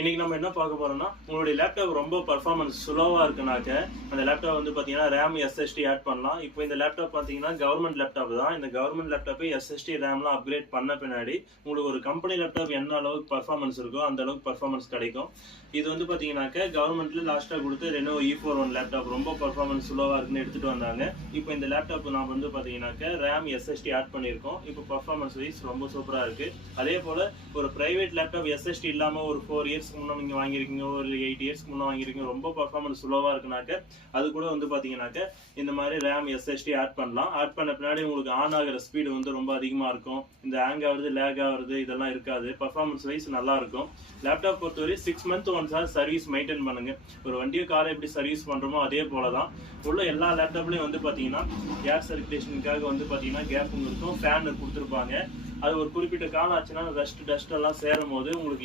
இன்னைக்கு நம்ம என்ன பார்க்க போறோம்னா, உங்களுடைய லேப்டாப் ரொம்ப பெர்ஃபார்மன்ஸ் ஸ்லோவா இருக்குனாக்க அந்த லேப்டாப் வந்து பாத்தீங்கன்னா ரேம் எஸ்எஸ்டி ஆட் பண்ணலாம். இப்போ இந்த லேப்டாப் பாத்தீங்கன்னா கவர்மெண்ட் லேப்டாப் தான். இந்த கவர்மெண்ட் லேப்டாப்பை எஸ்எஸ்டி ரேம்லாம் அப்கிரேட் பண்ண பின்னாடி உங்களுக்கு ஒரு கம்பெனி லேப்டாப் என்ன அளவுக்கு பெர்ஃபார்மன்ஸ் இருக்கோ அந்த அளவுக்கு பெர்ஃபார்மன்ஸ் கிடைக்கும். இது வந்து பாத்தீங்கன்னாக்க கவர்மெண்ட்ல லாஸ்டா கொடுத்து Lenovo E41 லேப்டாப் ரொம்ப பெர்ஃபார்மன்ஸ் ஸ்லோவா இருக்குன்னு எடுத்துட்டு வந்தாங்க. இப்போ இந்த லேப்டாப் நான் வந்து பாத்தீங்கன்னாக்க ரேம் எஸ்எஸ்டி ஆட் பண்ணியிருக்கோம். இப்போ பெர்ஃபார்மன்ஸ் வைஸ் ரொம்ப சூப்பரா இருக்கு. அதே போல ஒரு பிரைவேட் லேப்டாப் எஸ்எஸ்டி இல்லாம ஒரு 4 இயர்ஸ் முன்ன நீங்க வாங்கிருக்கீங்க, ஒரு 8 இயர்ஸ்க்கு முன்ன வாங்கிருக்கீங்க, ரொம்ப பெர்ஃபார்மன்ஸ் ஸ்லோவா இருக்குனாக்க அது கூட வந்து பாத்தீங்கன்னாக்க இந்த மாதிரி ரேம் எஸ்எஸ்டி ஆட் பண்ணலாம். ஆட் பண்ண பின்னாடி உங்களுக்கு ஆன் ஆகிற ஸ்பீடு வந்து ரொம்ப அதிகமா இருக்கும். இந்த ஹேங் ஆகுறது, லேக் ஆகுறது இதெல்லாம் இருக்காது. பெர்ஃபார்மன்ஸ் வைஸ் நல்லா இருக்கும். லேப்டாப் பொறுத்தவரை 6 மந்த் ஒன்ஸ் சர்வீஸ் மெயின்டைன் பண்ணுங்க. ஒரு வண்டியை காரை எப்படி சர்வீஸ் பண்றோமோ அதே போலதான் உள்ள எல்லா லேப்டாப்லயும் வந்து பாத்தீங்கன்னா ஏர் சர்க்குலேஷனுக்காக வந்து பாத்தீங்கன்னா கேப்பும் இருக்கும், ஃபேன் கொடுத்துருப்பாங்க. அது ஒரு குறிப்பிட்ட காலம் ஆச்சுன்னா டஸ்ட் எல்லாம் சேரும் போது உங்களுக்கு